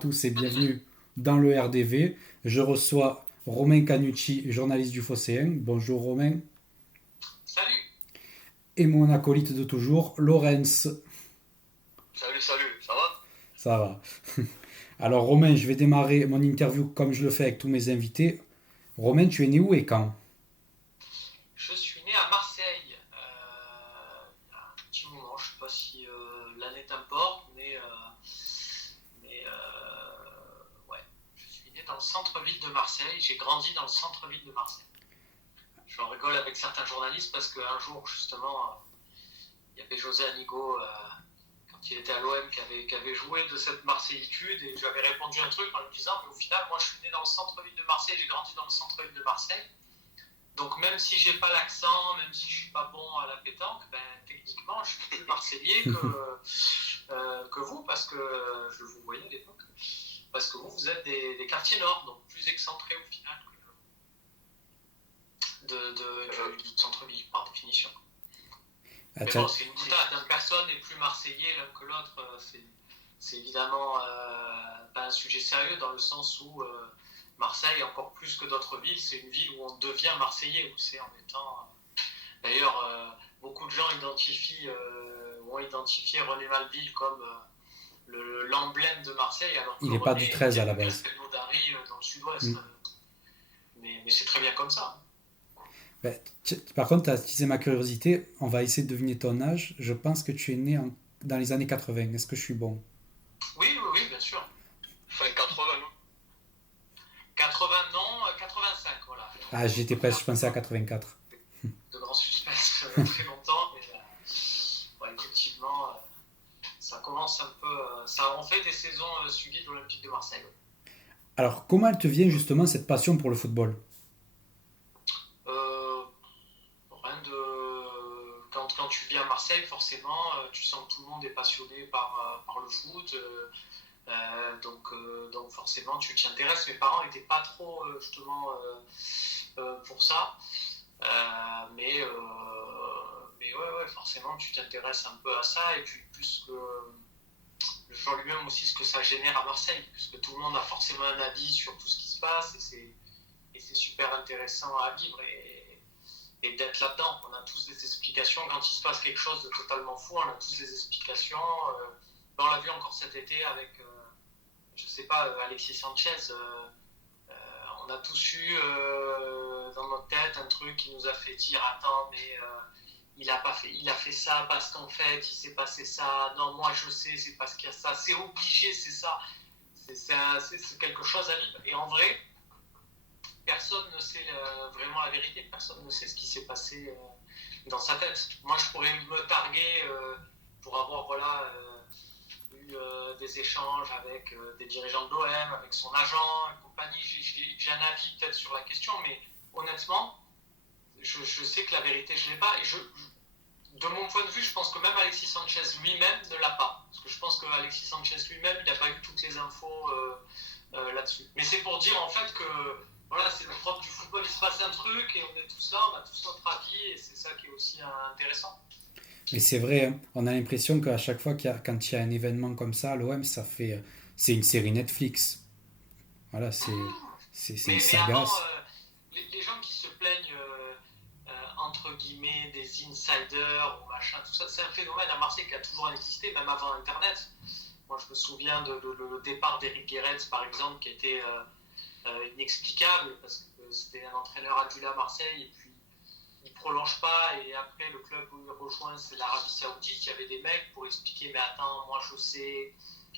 tous et bienvenue dans le RDV. Je reçois Romain Canucci, journaliste du Phocéen. Bonjour Romain. Salut, Et mon acolyte de toujours, Laurence. salut, ça va? Ça va. Alors Romain, je vais démarrer mon interview comme je le fais avec tous mes invités. Romain, tu es né où et quand? Je suis né à Marseille, il y a un petit moment, je ne sais pas si l'année t'importe, ouais, je suis né dans le centre-ville de Marseille, j'ai grandi dans le centre-ville de Marseille. J'en rigole avec certains journalistes parce qu'un jour, justement, il y avait José Anigo, quand il était à l'OM, qui avait joué de cette marseillitude et j'avais répondu un truc en lui disant, mais au final, moi je suis né dans le centre-ville de Marseille, j'ai grandi dans le centre-ville de Marseille. Donc même si j'ai pas l'accent, même si je suis pas bon à la pétanque, ben, techniquement je suis plus marseillais que vous parce que je vous voyais à l'époque. Parce que vous êtes des quartiers nord, donc plus excentrés au final du centre-ville par définition. Ah, Mais bon, tiens, c'est une boutade, hein. Personne n'est plus marseillais l'un que l'autre. C'est évidemment pas un sujet sérieux dans le sens où Marseille, encore plus que d'autres villes, c'est une ville où on devient marseillais. Où c'est en étant. D'ailleurs, beaucoup de gens ont identifié René Malville comme l'emblème de Marseille, alors il que n'est pas du René 13 vient à la de base. Castelnau d'Ari dans le sud-ouest. Hmm. Mais c'est très bien comme ça. Ben, par contre, tu as attisé ma curiosité. On va essayer de deviner ton âge. Je pense que tu es né dans les années 80. Est-ce que je suis bon? Oui, bien sûr. Enfin, 80, non? 80, non, 85, voilà. Ah, On j'étais peut presque, faire je pensais à 84. de grands suspense très longtemps, mais ouais, effectivement, ça commence un peu. On fait des saisons suivies de l'Olympique de Marseille. Alors, comment elle te vient justement cette passion pour le football? Euh, Rien de. Quand tu vis à Marseille, forcément, tu sens que tout le monde est passionné par le foot. Donc forcément, tu t'y intéresses. Mes parents n'étaient pas trop justement pour ça. Mais ouais, forcément, tu t'intéresses un peu à ça. Et puis, plus que le jeu lui-même aussi, ce que ça génère à Marseille, puisque tout le monde a forcément un avis sur tout ce qui se passe. Et c'est super intéressant à vivre et d'être là-dedans. On a tous des explications. Quand il se passe quelque chose de totalement fou, on a tous des explications. On l'a vu encore cet été avec, je sais pas, Alexis Sanchez. On a tous eu dans notre tête un truc qui nous a fait dire attends mais il a fait ça parce qu'en fait il s'est passé ça, non moi je sais c'est parce qu'il y a ça, c'est obligé c'est ça, c'est quelque chose à vivre et en vrai personne ne sait vraiment la vérité, personne ne sait ce qui s'est passé dans sa tête. Moi je pourrais me targuer pour avoir voilà eu des échanges avec des dirigeants de l'OM, avec son agent et compagnie. J'ai un avis peut-être sur la question, mais honnêtement, je sais que la vérité, je ne l'ai pas. De mon point de vue, je pense que même Alexis Sanchez lui-même ne l'a pas. Parce que je pense que Alexis Sanchez lui-même, il n'a pas eu toutes les infos là-dessus. Mais c'est pour dire en fait que voilà, c'est le propre du football, il se passe un truc et on est tous là, on a tous notre avis et c'est ça qui est aussi intéressant. Mais c'est vrai, hein, on a l'impression qu'à chaque fois quand il y a un événement comme ça, l'OM, c'est une série Netflix. Voilà, c'est une Mais saga. avant, les gens qui se plaignent, entre guillemets, des insiders ou machin, tout ça, c'est un phénomène à Marseille qui a toujours existé, même avant Internet. Moi, je me souviens le départ d'Éric Guéretz, par exemple, qui était inexplicable, parce que c'était un entraîneur adulé à Marseille, et puis il prolonge pas, et après, le club où il rejoint, c'est l'Arabie Saoudite. Il y avait des mecs pour expliquer, mais attends, moi je sais,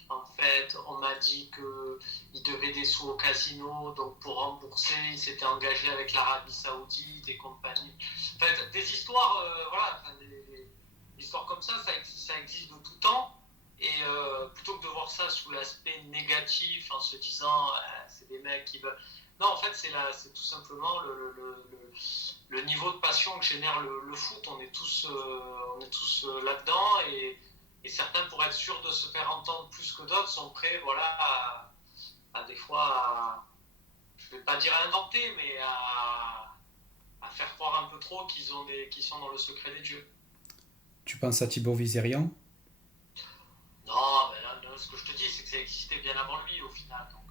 en fait, on m'a dit qu'il devait des sous au casino, donc pour rembourser, il s'était engagé avec l'Arabie Saoudite et compagnie. En fait, des histoires, voilà, enfin, des histoires comme ça existe de tout temps. Et plutôt que de voir ça sous l'aspect négatif, en se disant, c'est des mecs qui veulent. Non, en fait, c'est tout simplement le niveau de passion que génère le foot. On est tous là-dedans et certains, pour être sûrs de se faire entendre plus que d'autres, sont prêts voilà, à des fois, je ne vais pas dire à inventer, mais à faire croire un peu trop qu'ils sont dans le secret des dieux. Tu penses à Thibaut Vizerian? Non, mais là, ce que je te dis, c'est que ça existait bien avant lui au final. Donc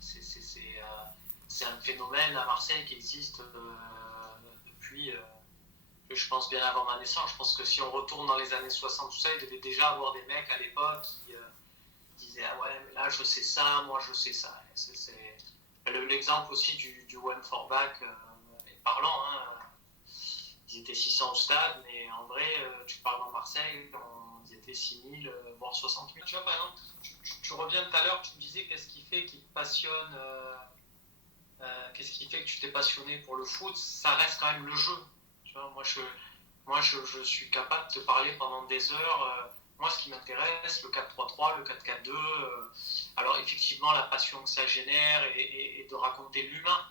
c'est un phénomène à Marseille qui existe depuis, je pense, bien avant ma naissance. Je pense que si on retourne dans les années 60, tout ça, il devait déjà avoir des mecs à l'époque qui disaient ah ouais, mais là je sais ça, moi je sais ça. L'exemple aussi du One for Back est parlant. Hein. Ils étaient 600 au stade, mais en vrai, tu parles dans Marseille, ils étaient 6000, voire 60 000. Tu vois, par exemple, tu reviens tout à l'heure, tu me disais qu'est-ce qui fait qu'il te passionne, qu'est-ce qui fait que tu t'es passionné pour le foot. Ça reste quand même le jeu. Tu vois, moi, je suis capable de te parler pendant des heures. Moi, ce qui m'intéresse, le 4-3-3, le 4-4-2. Alors, effectivement, la passion que ça génère et de raconter l'humain.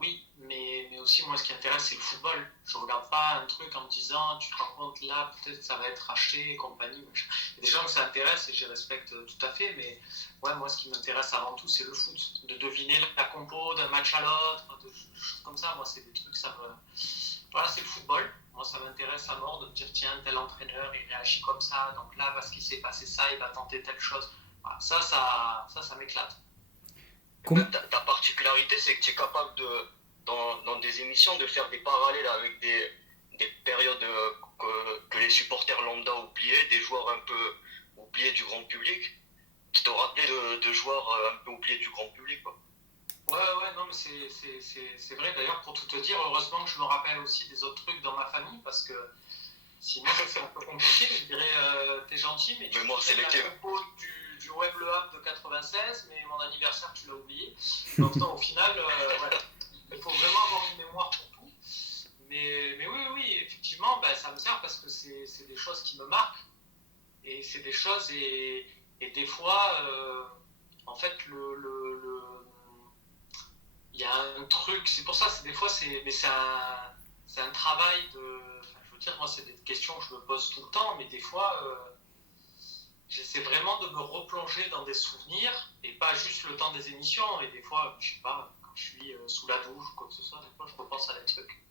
Oui, mais aussi, moi, ce qui m'intéresse, c'est le football. Je ne regarde pas un truc en me disant, tu te rends compte, là, peut-être ça va être racheté et compagnie. Il y a des gens que ça intéresse et je respecte tout à fait, mais ouais, moi, ce qui m'intéresse avant tout, c'est le foot. De deviner la compo d'un match à l'autre, de choses comme ça. Moi, c'est des trucs, ça me... Voilà, c'est le football. Moi, ça m'intéresse à mort de me dire, tiens, tel entraîneur, il réagit comme ça, donc là, parce qu'il s'est passé ça, il va tenter telle chose. Voilà, ça m'éclate. Ta particularité, c'est que tu es capable dans des émissions de faire des parallèles avec des périodes que les supporters lambda oubliaient, des joueurs un peu oubliés du grand public. Tu te rappelais de joueurs un peu oubliés du grand public, quoi. Ouais, non, mais c'est vrai. D'ailleurs, pour tout te dire, heureusement que je me rappelle aussi des autres trucs dans ma famille, parce que sinon, c'est un peu compliqué. Je dirais, t'es gentil, mais tu Mémoire sais la sélective. compo du Web Le Havre de 96, mais mon anniversaire, tu l'as oublié. Donc, non, au final, voilà. Il faut vraiment avoir une mémoire pour tout. Mais oui, effectivement, ben, ça me sert parce que c'est des choses qui me marquent. Et c'est des choses, et des fois, en fait, il y a un truc, c'est pour ça, des fois, c'est un travail de. Enfin, je veux dire, moi, c'est des questions que je me pose tout le temps, mais des fois, j'essaie vraiment de me replonger dans des souvenirs et pas juste le temps des émissions. Et des fois, je sais pas, quand je suis sous la douche ou quoi que ce soit, des fois, je repense à des trucs.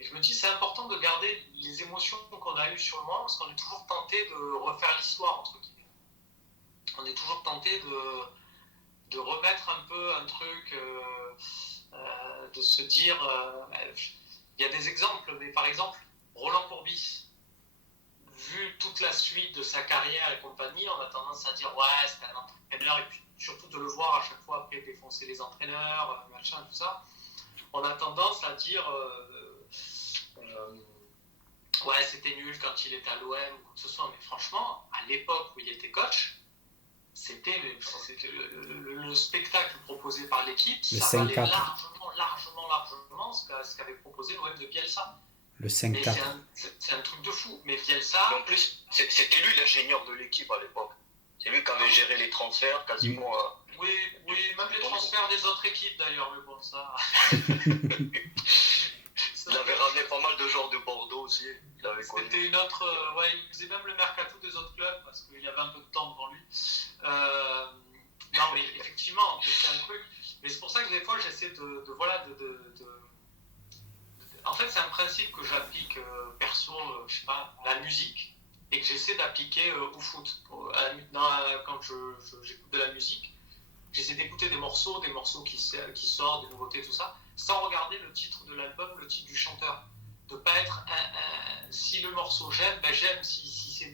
Et je me dis, c'est important de garder les émotions qu'on a eues sur le moment parce qu'on est toujours tenté de refaire l'histoire, entre guillemets. On est toujours tenté de remettre un peu un truc, de se dire. Il y a des exemples, mais par exemple, Roland Courbis, vu toute la suite de sa carrière et compagnie, on a tendance à dire ouais, c'était un entraîneur, et puis surtout de le voir à chaque fois après défoncer les entraîneurs, machin, tout ça. On a tendance à dire ouais, c'était nul quand il était à l'OM ou quoi que ce soit, mais franchement, à l'époque où il était coach, c'était le spectacle proposé par l'équipe, Le ça valait 5-4. largement ce qu'avait proposé l'OM de Bielsa. Le Mais 5-4. c'est un truc de fou. Mais Bielsa. En plus, c'était lui l'ingénieur de l'équipe à l'époque. C'est lui qui avait géré les transferts quasiment. Oui, même les transferts des autres équipes d'ailleurs, mais bon, ça. Il avait ramené pas mal de joueurs de Bordeaux aussi. C'était une autre. Ouais, il faisait même le mercato des autres clubs parce qu'il avait un peu de temps devant lui. Non, mais effectivement, c'est un truc. Mais c'est pour ça que des fois, j'essaie En fait, c'est un principe que j'applique perso, je sais pas, à la musique et que j'essaie d'appliquer au foot. Quand j'écoute de la musique, j'essaie d'écouter des morceaux qui sortent, des nouveautés, tout ça, sans regarder le titre de l'album, le titre du chanteur. De pas être si le morceau j'aime, ben j'aime.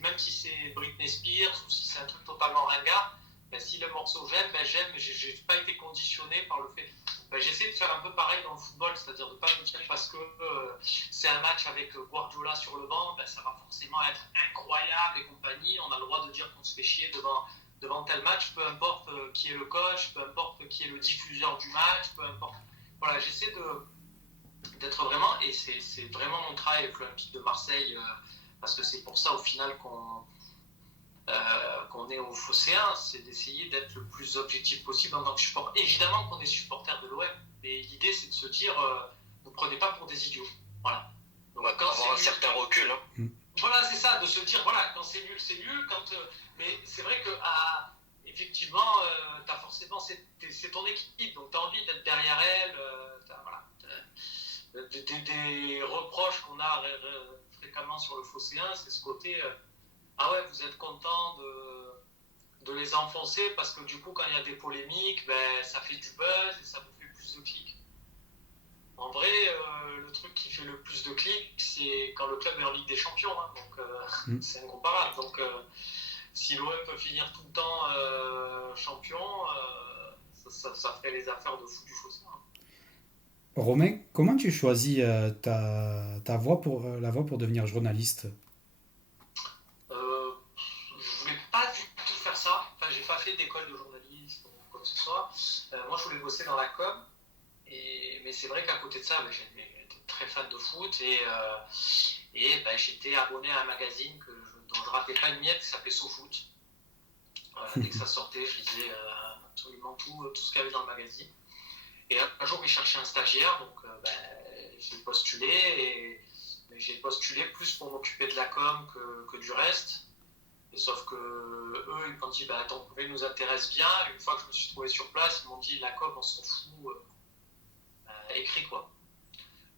Même si c'est Britney Spears ou si c'est un truc totalement ringard, ben si le morceau j'aime, ben j'aime, mais j'ai pas été conditionné par le fait. Ben j'essaie de faire un peu pareil dans le football, c'est-à-dire de pas me dire parce que c'est un match avec Guardiola sur le banc, ben ça va forcément être incroyable et compagnie. On a le droit de dire qu'on se fait chier devant tel match, peu importe qui est le coach, peu importe qui est le diffuseur du match, peu importe. Voilà, j'essaie d'être vraiment, et c'est vraiment mon travail avec l'Olympique de Marseille, parce que c'est pour ça au final qu'on est au Phocéen, c'est d'essayer d'être le plus objectif possible en tant que supporter. Évidemment qu'on est supporter de l'OM, mais l'idée c'est de se dire, ne prenez pas pour des idiots. Voilà. Donc, quand avoir un certain recul. Hein. Voilà, c'est ça, de se dire, voilà, quand c'est nul, mais c'est vrai que effectivement, t'as forcément, c'est ton équipe, donc tu as envie d'être derrière elle, voilà. Des reproches qu'on a fréquemment sur le Phocéen, c'est ce côté ah ouais, vous êtes content de les enfoncer parce que du coup, quand il y a des polémiques, ben, ça fait du buzz et ça vous fait plus de clics. En vrai, le truc qui fait le plus de clics, c'est quand le club est en Ligue des Champions. Hein, donc, c'est incomparable. Donc, si l'OM peut finir tout le temps champion, ça ferait les affaires de fou du foot. Hein. Romain, comment tu choisis ta voie la voie pour devenir journaliste? Je voulais pas du tout faire ça. Enfin, j'ai pas fait d'école de journalisme ou quoi que ce soit. Moi, je voulais bosser dans la com. Mais c'est vrai qu'à côté de ça, j'étais très fan de foot et j'étais abonné à un magazine dont je ratais pas une miette qui s'appelait SoFoot. Dès que ça sortait, je lisais absolument tout ce qu'il y avait dans le magazine. Et un jour, ils cherchaient un stagiaire, donc j'ai postulé. Mais j'ai postulé plus pour m'occuper de la com que du reste. Et sauf que eux, ils m'ont dit, ton profil nous intéresse bien. Et une fois que je me suis trouvé sur place, ils m'ont dit, la com, on s'en fout. Écrit quoi.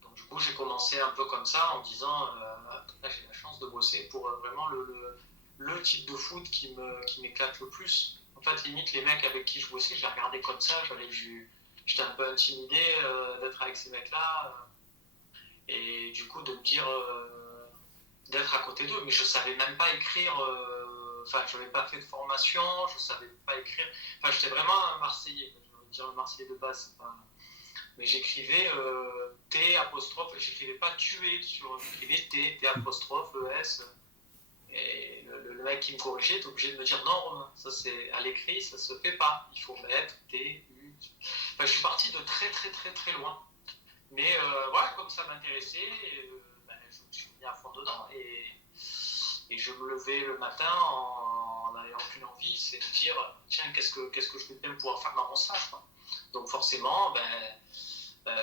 Donc du coup j'ai commencé un peu comme ça en disant là j'ai la chance de bosser pour vraiment le type de foot qui m'éclate le plus. En fait limite les mecs avec qui je bossais, je les regardais comme ça, j'étais un peu intimidé d'être avec ces mecs là et du coup de me dire d'être à côté d'eux, mais je savais même pas écrire. Je n'avais pas fait de formation, je savais pas écrire. J'étais vraiment un Marseillais. Je veux dire le Marseillais de base, c'est pas. Mais j'écrivais T apostrophe, j'écrivais pas tuer, j'écrivais T apostrophe S. Et le mec qui me corrigeait était obligé de me dire non, Romain, ça c'est à l'écrit, ça se fait pas. Il faut mettre T, U. Je suis parti de très très très très loin. Mais voilà, comme ça m'intéressait, je me suis mis à fond dedans. Et je me levais le matin en n'ayant aucune envie, c'est de dire tiens, qu'est-ce que je vais bien pouvoir faire dans mon stage quoi. Donc forcément,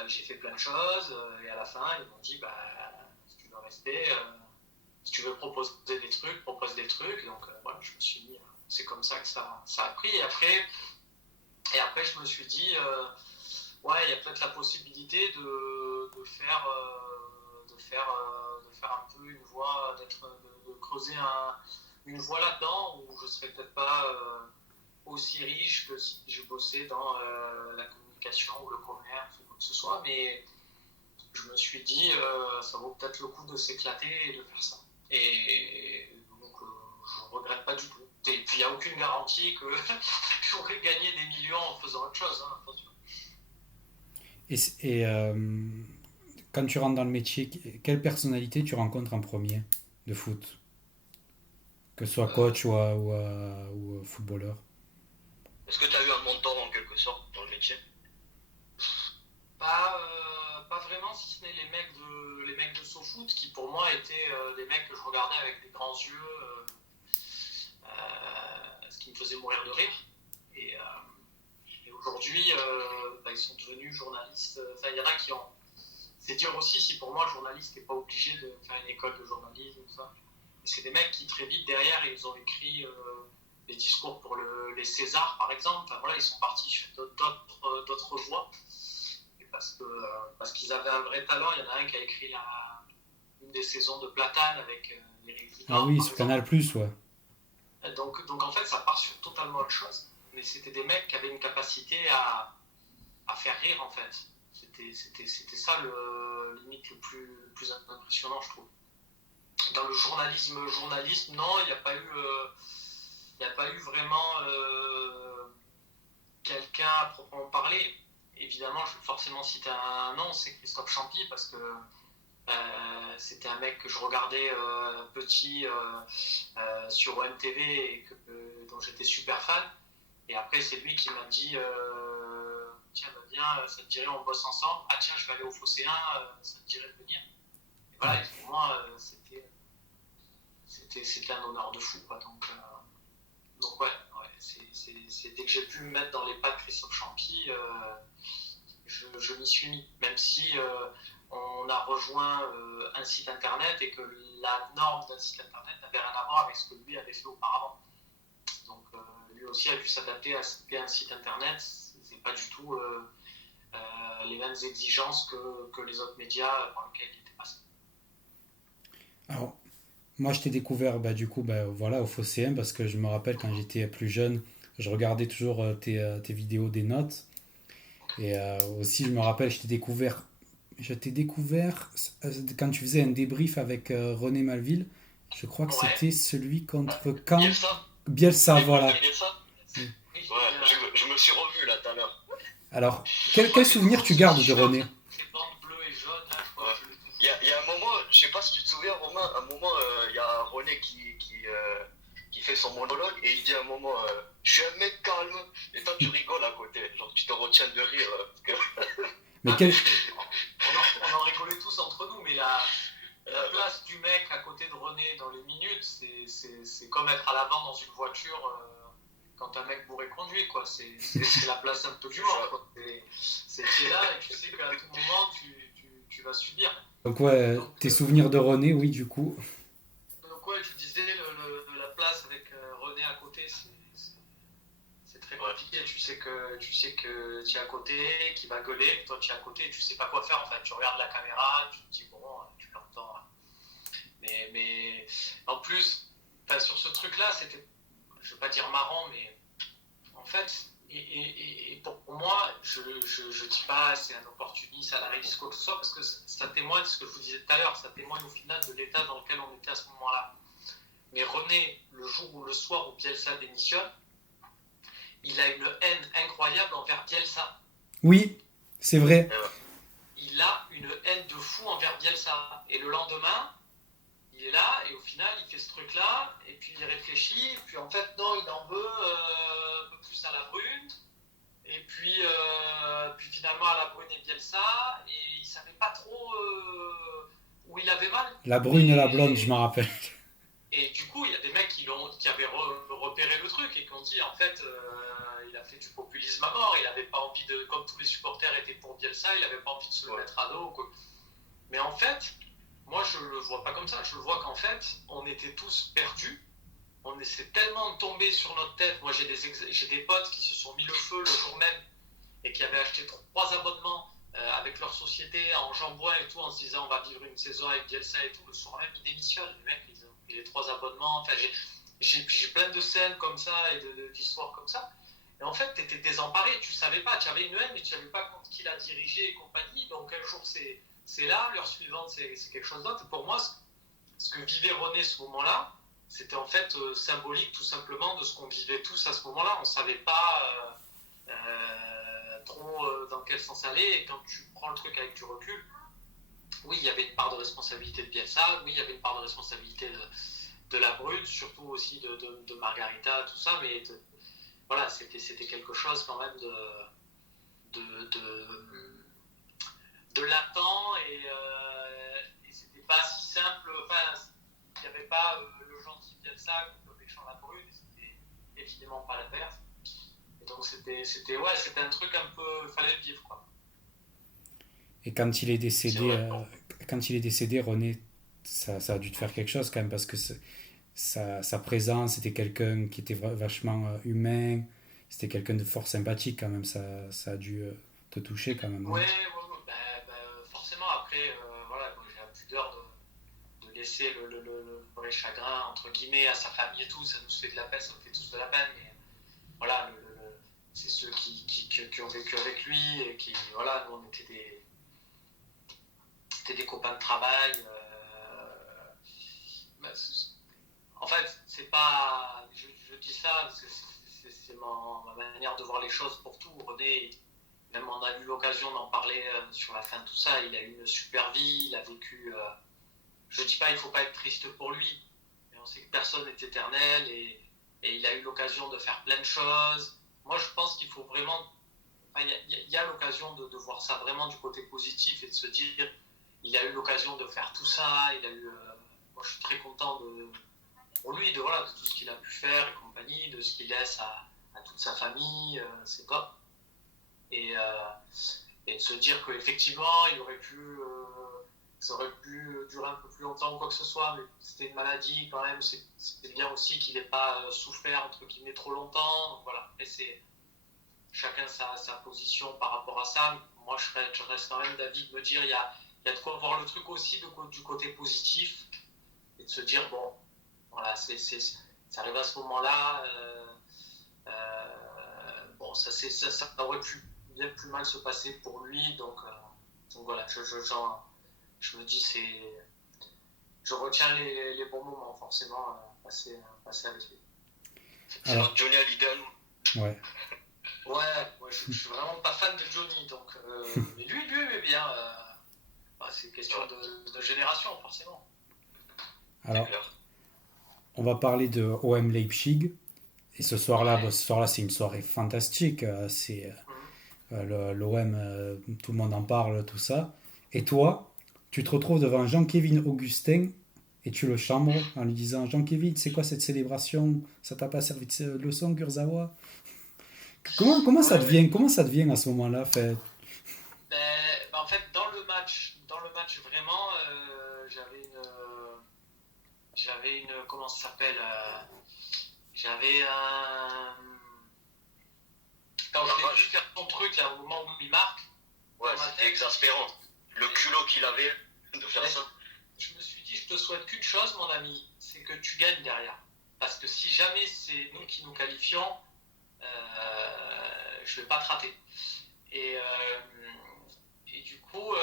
j'ai fait plein de choses et à la fin, ils m'ont dit si tu veux rester, si tu veux proposer des trucs, propose des trucs. Donc voilà, je me suis mis, c'est comme ça que ça a pris. Et après, je me suis dit, il y a peut-être la possibilité de faire un peu une voie, de creuser une voie là-dedans où je serais peut-être pas aussi riche que si je bossais dans la communication ou le commerce ou quoi que ce soit, mais je me suis dit ça vaut peut-être le coup de s'éclater et de faire ça. Et donc je regrette pas du tout. Et puis il n'y a aucune garantie que j'aurais gagné des millions en faisant autre chose. Hein, attention. Et quand tu rentres dans le métier, quelle personnalité tu rencontres en premier de foot? Que ce soit coach ou footballeur? Est-ce que tu as eu un mentor en quelque sorte dans le métier? Pas vraiment, si ce n'est les mecs de SoFoot qui pour moi étaient des mecs que je regardais avec des grands yeux, ce qui me faisait mourir de rire. Et aujourd'hui, ils sont devenus journalistes. Il y en a qui ont. C'est dire aussi si pour moi, le journaliste n'est pas obligé de faire une école de journalisme. Ça. Et c'est des mecs qui très vite derrière, ils ont écrit des discours pour les Césars, par exemple. Voilà, ils sont partis sur d'autres voies. Parce qu'ils avaient un vrai talent. Il y en a un qui a écrit une des saisons de Platane avec Eric Zidane. Ah oui, sur Canal+, ouais. Donc en fait, ça part sur totalement autre chose. Mais c'était des mecs qui avaient une capacité à faire rire, en fait. C'était ça limite le plus impressionnant, je trouve. Dans le journalisme, non, il n'y a pas eu vraiment quelqu'un à proprement parler. Évidemment, je vais forcément citer un nom, c'est Christophe Champy, parce que c'était un mec que je regardais petit sur OMTV et dont j'étais super fan. Et après, c'est lui qui m'a dit tiens, viens, ça te dirait, on bosse ensemble. Ah, tiens, je vais aller au Phocéen, ça te dirait de venir. Et voilà, et pour moi, c'était un honneur de fou. Quoi. Donc ouais, c'est dès que j'ai pu me mettre dans les pas de Christophe Champy, je m'y suis mis. Même si on a rejoint un site internet et que la norme d'un site internet n'avait rien à voir avec ce que lui avait fait auparavant. Donc lui aussi a dû s'adapter à ce qu'est un site internet. C'est pas du tout les mêmes exigences que les autres médias par lesquels il était passé. Alors, moi, je t'ai découvert du coup voilà, au Phocéen parce que je me rappelle quand j'étais plus jeune, je regardais toujours tes vidéos des notes. Et aussi, je me rappelle, je t'ai découvert quand tu faisais un débrief avec René Malville. Je crois que Ouais. c'était celui contre Caen. Bielsa. Bielsa, L'épreuve voilà. de Bielsa. Oui. Oui, Ouais, je me suis revu là tout à l'heure. Alors, quel j'ai souvenir toujours tu ce gardes de t-shirt, René? ces bandes bleues et jaunes, là, je crois Ouais. que je l'ai Il y a un moment, je sais pas si tu te souviens, Romain, un moment, il y a René qui fait son monologue et il dit à un moment, je suis un mec calme, et toi tu rigoles à côté, genre tu te retiens de rire. Parce que... Mais Ah, mais quel... on en rigolait tous entre nous, mais la place du mec à côté de René dans les minutes, c'est comme être à l'avant dans une voiture quand un mec bourré conduit, quoi. C'est la place un peu du mort, quoi. Tu es là et tu sais qu'à tout moment, tu vas subir. Donc ouais, Donc, tes souvenirs de René, oui, du coup. ouais, je disais, la place avec René à côté, c'est très compliqué. Tu sais que tu es à côté, qu'il va gueuler, toi tu es à côté, tu sais pas quoi faire. En fait, tu regardes la caméra, tu te dis bon, tu l'entends. Mais en plus, sur ce truc-là, c'était, je veux pas dire marrant, mais en fait, et pour moi, je dis pas c'est un opportuniste à la risque quoi que ce soit, parce que ça témoigne, ce que je vous disais tout à l'heure, ça témoigne au final de l'état dans lequel on était à ce moment-là. Mais René, le soir où Bielsa démissionne, il a une haine incroyable envers Bielsa. Oui, c'est vrai. Il a une haine de fou envers Bielsa. Et le lendemain, il est là, et au final, il fait ce truc-là, et puis il réfléchit, et puis en fait, non, il en veut un peu plus à la Brune, et puis finalement à la Brune et Bielsa, et il savait pas trop où il avait mal. La brune et la blonde, je m'en rappelle. Et du coup, il y a des mecs qui avaient repéré le truc et qui ont dit en fait, il a fait du populisme à mort. Il n'avait pas envie de, comme tous les supporters étaient pour Bielsa, il n'avait pas envie de se le mettre à dos. Quoi. Mais en fait, moi je le vois pas comme ça. Je le vois qu'en fait, on était tous perdus. On essaie tellement de tomber sur notre tête. Moi, j'ai des potes qui se sont mis le feu le jour même et qui avaient acheté 3 abonnements avec leur société en jambouin et tout, en se disant on va vivre une saison avec Bielsa et tout. Le soir même, ils démissionnent. Les mecs, ils ont pris les 3 abonnements. Enfin, j'ai plein de scènes comme ça et d'histoires comme ça. Et en fait, tu étais désemparé, tu savais pas, tu avais une haine, mais tu savais pas contre qui la dirigeait et compagnie. Donc un jour c'est là, l'heure suivante c'est quelque chose d'autre. Et pour moi, ce que vivait René ce moment-là, c'était en fait symbolique tout simplement de ce qu'on vivait tous à ce moment-là. On savait pas trop dans quel sens aller. Et quand tu prends le truc avec du recul, oui, il y avait une part de responsabilité de Bielsa, oui, il y avait une part de responsabilité de la Brune, surtout aussi de Margarita, tout ça, mais voilà, c'était quelque chose quand même de latent et c'était pas si simple. Enfin, il n'y avait pas le gentil Bielsa contre le méchant la Brune, et c'était évidemment pas l'inverse. Et donc c'était un truc un peu, fallait le vivre quoi. Et quand il est C'est décédé, vrai. René, ça a dû te faire quelque chose quand même parce que sa présence, c'était quelqu'un qui était vachement humain, c'était quelqu'un de fort sympathique quand même, ça a dû te toucher quand même, Ouais, non? ouais, ouais, forcément après, voilà, moi, j'ai la pudeur de laisser le vrai chagrin entre guillemets à sa famille et tout, ça nous fait de la peine, ça nous fait tous de la peine, mais voilà, c'est ceux qui ont vécu avec lui et qui, voilà, nous on était des copains de travail. Bah, en fait, c'est pas, je dis ça parce que c'est ma manière de voir les choses pour tout. René, même on a eu l'occasion d'en parler sur la fin de tout ça. Il a eu une super vie, il a vécu. Je dis pas, il faut pas être triste pour lui, mais on sait que personne n'est éternel et il a eu l'occasion de faire plein de choses. Moi, je pense qu'il faut vraiment. Enfin, il y a l'occasion de voir ça vraiment du côté positif et de se dire, il a eu l'occasion de faire tout ça. Il a eu. Moi, je suis très content pour lui voilà, de tout ce qu'il a pu faire et compagnie, de ce qu'il laisse à toute sa famille. C'est top. Et, euh, et de se dire qu'effectivement, ça aurait pu durer un peu plus longtemps ou quoi que ce soit, mais c'était une maladie quand même. C'était bien aussi qu'il n'ait pas souffert entre guillemets trop longtemps. Donc voilà, et c'est chacun sa position par rapport à ça. Moi, je reste quand même d'avis de me dire il y a de quoi voir le truc aussi du côté positif. et de se dire, bon, voilà, ça arrive à ce moment-là, bon, ça aurait pu bien plus mal se passer pour lui, donc voilà, je me dis, je retiens les bons moments, forcément, passer avec lui. C'est notre Johnny Hallyday. Ouais. Ouais, je suis vraiment pas fan de Johnny, donc mais lui aimait bien. C'est une question de génération, forcément. Alors, on va parler de OM Leipzig. Et ce soir-là, c'est une soirée fantastique. C'est l'OM, tout le monde en parle, tout ça. Et toi, tu te retrouves devant Jean-Kévin Augustin et tu le chambres en lui disant Jean-Kévin, c'est quoi cette célébration? Ça t'a pas servi de leçon, Kurzawa? Comment ça devient à ce moment-là, fait? En fait, dans le match vraiment, j'avais une comment ça s'appelle j'avais un quand je l'ai vu faire son truc là, au moment où il marque. Ouais, c'était exaspérant. Le culot qu'il avait de faire ça. Je me suis dit, je te souhaite qu'une chose, mon ami, c'est que tu gagnes derrière. Parce que si jamais c'est nous qui nous qualifions, je vais pas te rater. Et du coup,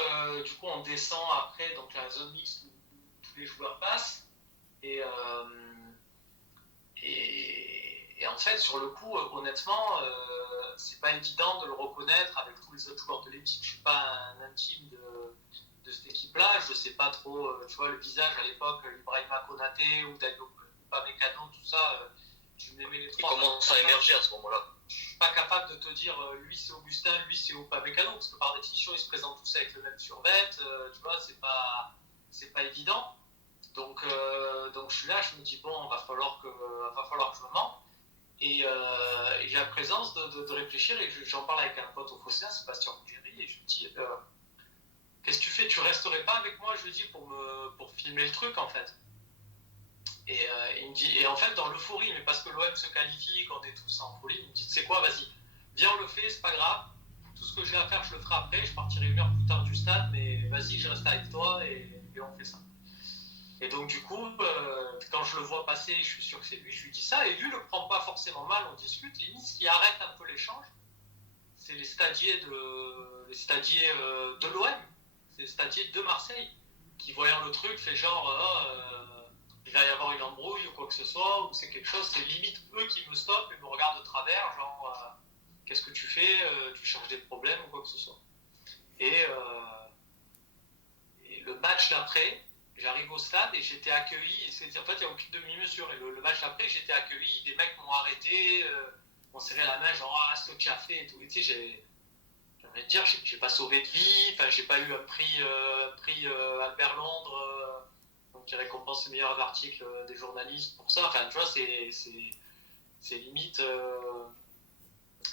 on descend après donc la zone mixte où tous les joueurs passent. Et en fait, sur le coup, honnêtement, c'est pas évident de le reconnaître avec tous les autres joueurs de l'équipe. Je suis pas un intime de cette équipe-là. Je sais pas trop, tu vois, le visage à l'époque, Ibrahima Konaté ou Dayo Upamecano, tout ça, tu me les mets les trois. Il commence à émerger à ce moment-là. Je suis pas capable de te dire, lui c'est Augustin, lui c'est Upamecano, parce que par définition, ils se présentent tous avec le même survêt, tu vois, c'est pas évident. Donc je suis là, je me dis, bon, va falloir que je me mente. Et j'ai la présence de réfléchir, et j'en parle avec un pote au Fosséen, Sébastien Ruggieri, et je lui dis, qu'est-ce que tu fais? Tu resterais pas avec moi, je lui dis, pour filmer le truc, en fait. Et il me dit, et en fait, dans l'euphorie, mais parce que l'OM se qualifie, qu'on est tous en folie, il me dit, tu sais quoi, vas-y, viens, on le fait, c'est pas grave. Tout ce que j'ai à faire, je le ferai après. Je partirai 1 heure plus tard du stade, mais vas-y, je reste avec toi et on fait ça. Et donc, du coup, quand je le vois passer, je suis sûr que c'est lui, je lui dis ça, et lui le prend pas forcément mal, on discute. Limite, ce qui arrête un peu l'échange, c'est les stadiers de l'OM, c'est les stadiers de Marseille, qui voyant le truc, fait genre, il va y avoir une embrouille ou quoi que ce soit, ou c'est quelque chose, c'est limite eux qui me stoppent et me regardent de travers, genre, qu'est-ce que tu fais, tu cherches des problèmes ou quoi que ce soit. Et le match d'après, j'arrive au stade et j'étais accueilli, en fait il n'y a aucune demi-mesure, et le match d'après j'étais accueilli, des mecs m'ont arrêté, m'ont serré la main, genre ce que tu as fait et tout, et tu sais, j'ai envie de dire, j'ai pas sauvé de vie, enfin j'ai pas eu un prix Albert Londres, donc qui récompense les meilleurs articles des journalistes pour ça, enfin tu vois, c'est limite...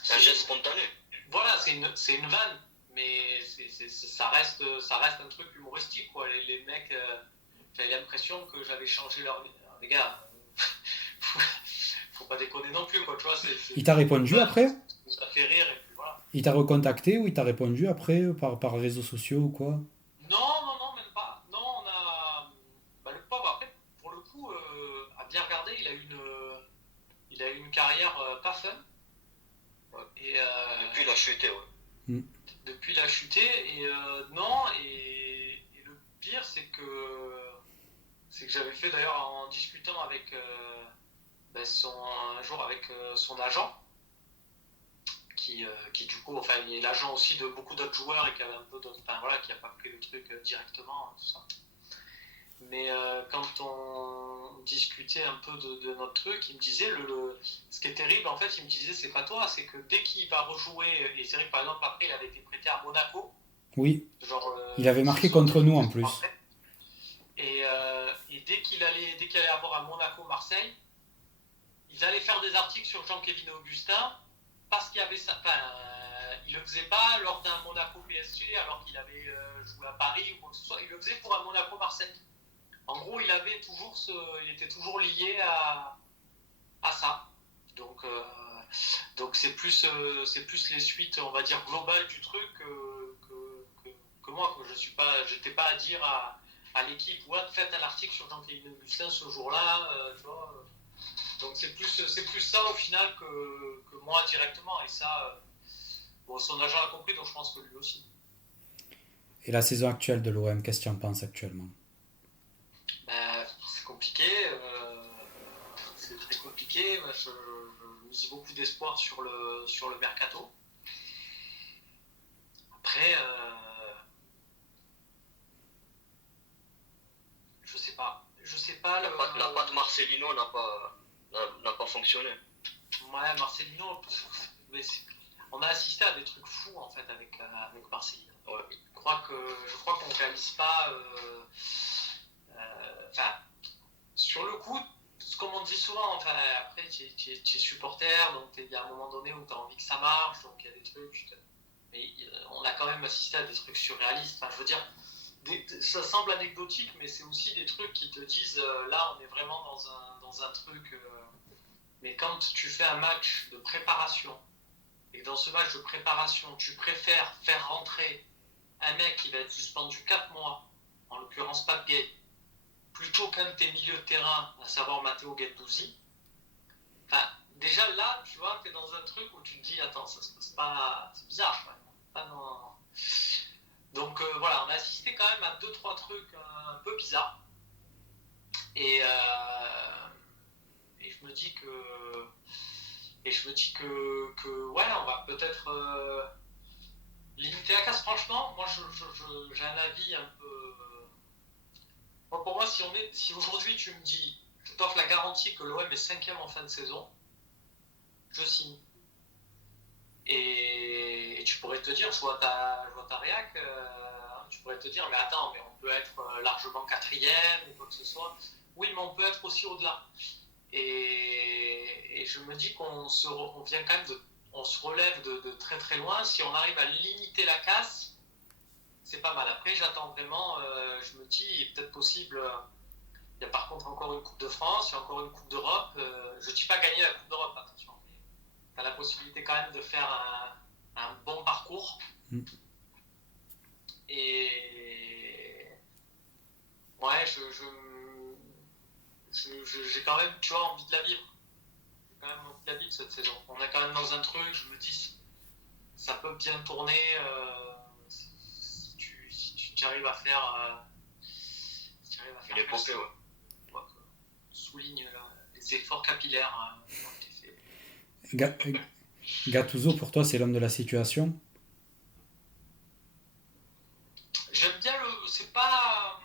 c'est un geste spontané. Voilà, c'est une vanne, mais ça reste un truc humoristique, quoi. Les mecs, j'avais l'impression que j'avais changé leur vie. Alors, les gars, faut pas déconner non plus, quoi. Tu vois, il t'a répondu après? Ça fait rire, et puis voilà. Il t'a recontacté ou il t'a répondu après par réseaux sociaux ou quoi? Non, même pas. Non, on a... le pauvre, après, pour le coup, à bien regarder, il a eu une carrière pas fun. Et, depuis, il a chuté, ouais. Depuis, il a chuté, et non, et le pire, c'est que j'avais fait d'ailleurs en discutant avec un jour avec son agent, qui du coup, enfin, il est l'agent aussi de beaucoup d'autres joueurs et qui avait un peu d'autres, enfin voilà, qui a pas pris le truc directement, tout ça. Mais quand on discutait un peu de notre truc, il me disait, ce qui est terrible, en fait, il me disait, c'est pas toi, c'est que dès qu'il va rejouer, et c'est vrai que par exemple, après, il avait été prêté à Monaco. Oui, il avait marqué contre nous en plus. Et dès qu'il allait avoir à Monaco-Marseille, ils allaient faire des articles sur Jean-Kévin Augustin, parce qu'il y avait ça. Il le faisait pas lors d'un Monaco-PSG, alors qu'il avait joué à Paris ou quoi que ce soit, il le faisait pour un Monaco-Marseille. En gros, il était toujours lié à ça. Donc c'est plus les suites, on va dire globales du truc que moi. J'étais pas à dire à l'équipe, ouais, faites un article sur Jean-Claude Augustin ce jour-là, tu vois. Donc c'est plus ça au final que moi directement. Et ça, son agent a compris, donc je pense que lui aussi. Et la saison actuelle de l'OM, qu'est-ce que tu en penses actuellement? C'est compliqué. C'est très compliqué. Je mise beaucoup d'espoir sur le mercato. Après, je sais pas. La patte Marcelino n'a pas fonctionné. Ouais, Marcelino, on a assisté à des trucs fous en fait avec Marcelino. Ouais. Je crois qu'on ne réalise pas. Sur le coup, comme on dit souvent, après tu es supporter, donc il y a un moment donné où tu as envie que ça marche, donc il y a des trucs. Mais on a quand même assisté à des trucs surréalistes. Je veux dire, ça semble anecdotique, mais c'est aussi des trucs qui te disent là, on est vraiment dans un truc. Mais quand tu fais un match de préparation, et que dans ce match de préparation, tu préfères faire rentrer un mec qui va être suspendu 4 mois, en l'occurrence Pape Gueye, plutôt qu'un de tes milieux de terrain, à savoir Matteo Guendouzi. Déjà là, tu vois, tu es dans un truc où tu te dis, attends, ça se passe pas, c'est bizarre, pas non. Donc voilà, on a assisté quand même à 2-3 trucs un peu bizarres. Et je me dis que ouais, on va peut-être limiter la casse. Franchement, moi j'ai un avis un peu. Pour moi, si aujourd'hui tu me dis, je t'offre la garantie que l'OM est 5e en fin de saison, je signe. Et tu pourrais te dire, je vois ta réac, tu pourrais te dire, mais attends, mais on peut être largement 4e ou quoi que ce soit. Oui, mais on peut être aussi au-delà. Et je me dis on se relève de très très loin. Si on arrive à limiter la casse, c'est pas mal. Après, j'attends vraiment, je me dis, il est peut-être possible. Il y a par contre encore une Coupe de France, il y a encore une Coupe d'Europe. Je ne dis pas gagner la Coupe d'Europe, attention. Tu as la possibilité quand même de faire un bon parcours. Et ouais, j'ai quand même, tu vois, envie de la vivre. J'ai quand même envie de la vivre cette saison. On est quand même dans un truc, je me dis, ça peut bien tourner si tu arrives à faire. Il est posé, ouais. Souligne les efforts capillaires qui ont été faits. Gattuso, pour toi, c'est l'homme de la situation? J'aime bien c'est pas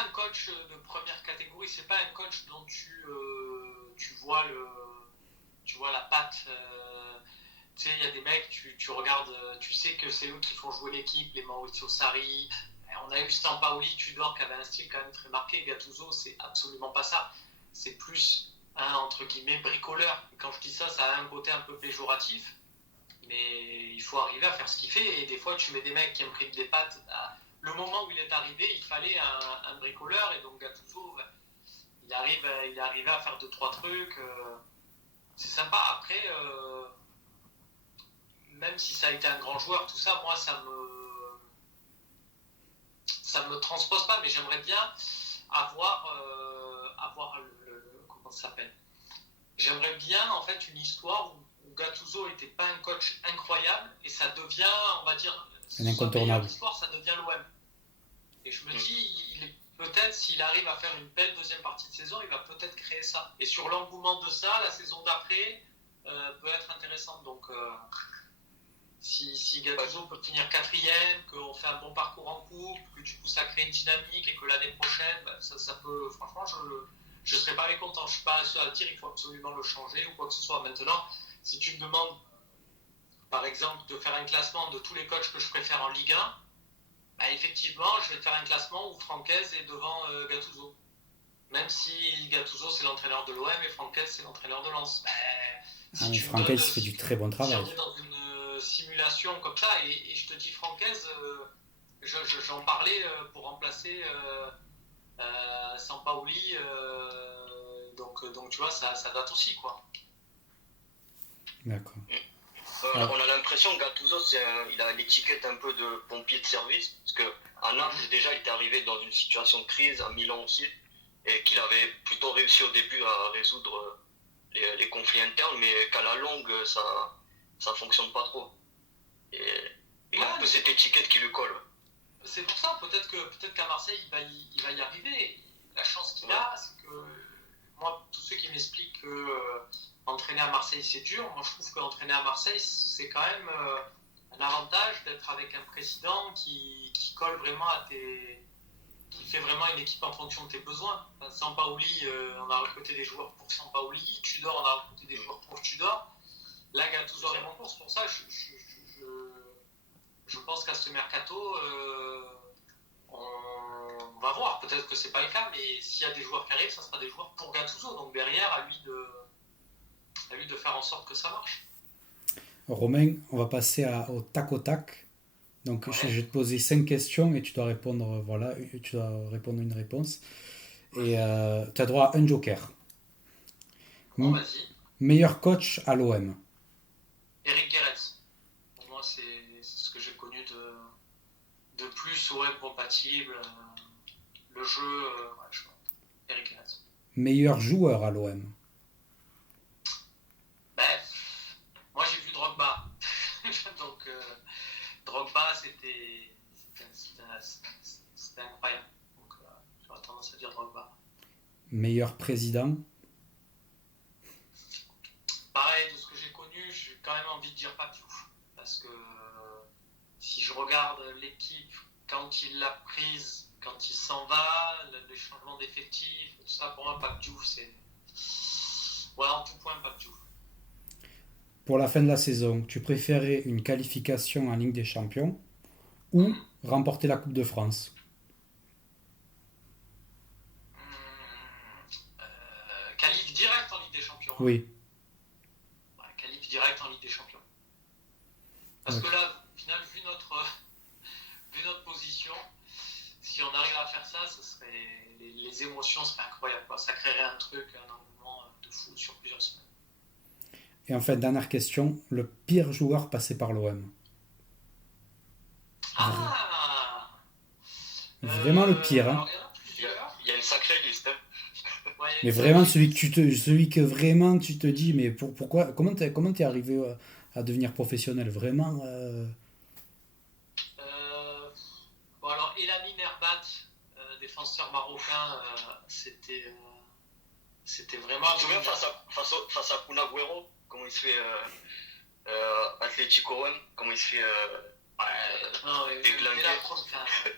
un coach de première catégorie, c'est pas un coach dont tu vois la patte. Tu sais, il y a des mecs, tu regardes, tu sais que c'est eux qui font jouer l'équipe, les Maurizio Sarri. On a eu Sampaoli, Tudor qui avait un style quand même très marqué. Gattuso, c'est absolument pas ça. C'est plus un entre guillemets bricoleur. Et quand je dis ça, ça a un côté un peu péjoratif. Mais il faut arriver à faire ce qu'il fait. Et des fois, tu mets des mecs qui impriment des pattes. Le moment où il est arrivé, il fallait un bricoleur. Et donc Gattuso, il arrive à faire 2-3 trucs. C'est sympa. Après, même si ça a été un grand joueur, tout ça, moi, ça me transpose pas. Mais j'aimerais bien avoir comment ça s'appelle. J'aimerais bien, en fait, une histoire où Gattuso n'était pas un coach incroyable et ça devient, on va dire, un incontournable. L'histoire, ça devient l'OM. Et je me dis, peut-être s'il arrive à faire une belle deuxième partie de saison, il va peut-être créer ça. Et sur l'engouement de ça, la saison d'après peut être intéressante. Donc, si Gattuso peut finir 4e, qu'on fait un bon parcours en coupe, que du coup ça crée une dynamique et que l'année prochaine, ça peut, franchement, je ne serais pas mécontent. Je ne suis pas à dire qu'il faut absolument le changer ou quoi que ce soit. Maintenant, si tu me demandes, par exemple, de faire un classement de tous les coachs que je préfère en Ligue 1, effectivement, je vais te faire un classement où Francaise est devant Gattuso. Même si Gattuso, c'est l'entraîneur de l'OM et Francaise, c'est l'entraîneur de Lens. Mais Francaise fait du très bon travail. Si on est dans une simulation comme ça, et je te dis Francaise, j'en parlais pour remplacer Sampaoli, donc tu vois, ça date aussi, quoi. D'accord. On a l'impression que Gattuso, il a l'étiquette un peu de pompier de service, parce que à Naples déjà, il était arrivé dans une situation de crise, à Milan aussi, et qu'il avait plutôt réussi au début à résoudre les conflits internes, mais qu'à la longue, ça fonctionne pas trop. Et il a un peu cette étiquette qui lui colle. C'est pour ça, peut-être qu'à Marseille, il va y arriver. La chance qu'il a, c'est que moi, tous ceux qui m'expliquent que entraîner à Marseille, c'est dur, moi je trouve qu'entraîner à Marseille, c'est quand même un avantage d'être avec un président qui colle vraiment qui fait vraiment une équipe en fonction de tes besoins. Enfin, Sampaoli, on a recruté des joueurs pour Sampaoli, Tudor, on a recruté des joueurs pour Tudor. Là, Gattuso est en course. Pour ça, je pense qu'à ce mercato, on va voir. Peut-être que c'est pas le cas, mais s'il y a des joueurs qui arrivent, ça sera des joueurs pour Gattuso. Donc derrière, à lui de faire en sorte que ça marche. Romain, on va passer au tac au tac. Donc je vais te poser 5 questions et tu dois répondre une réponse. Et tu as droit à un joker. Bon, vas-y. Meilleur coach à l'OM. Eric Guéretz. Pour moi, c'est ce que j'ai connu de plus OM compatible. Le jeu, Eric Guéretz. Meilleur joueur à l'OM. Moi, j'ai vu Drogba. Donc, Drogba, c'était incroyable. Donc, j'aurais tendance à dire Drogba. Meilleur président. Pareil, de ce que j'ai connu, j'ai quand même envie de dire Pape Diouf. Parce que si je regarde l'équipe, quand il l'a prise, quand il s'en va, les changements d'effectifs, tout ça, pour moi, Pape Diouf, c'est... Ouais, en tout point, Pape Diouf. Pour la fin de la saison, tu préférais une qualification en Ligue des Champions ou remporter la Coupe de France? Qualif direct en Ligue des Champions. Oui. Ouais, qualif direct en Ligue des Champions. Parce que là, au final, vu notre position, si on arrive à faire ça, ce serait, les émotions seraient incroyables. Ça créerait un truc, un engouement de fou sur plusieurs semaines. Et en fait, dernière question, le pire joueur passé par l'OM. Vraiment le pire. Hein. Il y a une sacrée liste. Hein. Ouais, mais vraiment, celui que vraiment tu te dis, mais pourquoi, comment t'es arrivé à devenir professionnel? Vraiment. Bon, alors, Elamine Erbat, défenseur marocain, c'était vraiment. Tu te souviens face à Kun Agüero, comment il se fait Atlético One, comment il se fait déglinguer.